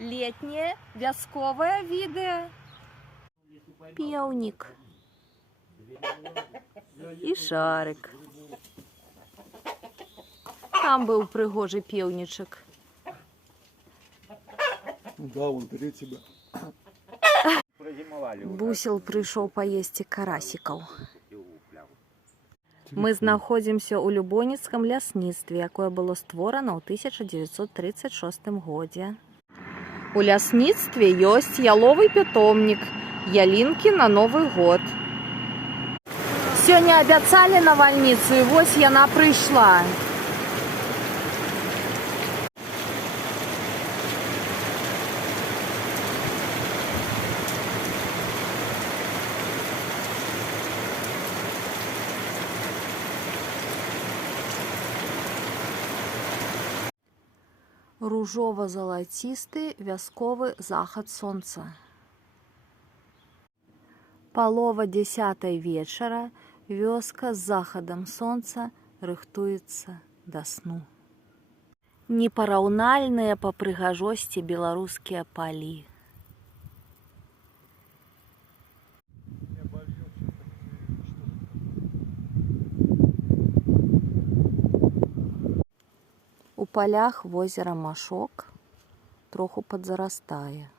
Летнее вязковое відео. Піўнік. І шарик. Там быў прыгожы пеўнічак. Да, вон перед тебя. Бусел прыйшоў паесці карасікаў. Мы знаходзімся ў Любоніцкім лясніцтве, якое было створана ў 1936 годзе. У лясніцтве ёсць яловы пятомнік, ялінкі на Новы год. Сёння абяцалі навальніцу, і вось яна прыйшла. Ружова-залацісты вясковы захад сонца. Палова 10-й вечара, вёска з захадам сонца рыхтуецца да сну. Непараўнальныя па прыгажосці беларускія палі. У палях возера Машок троху падзарастае.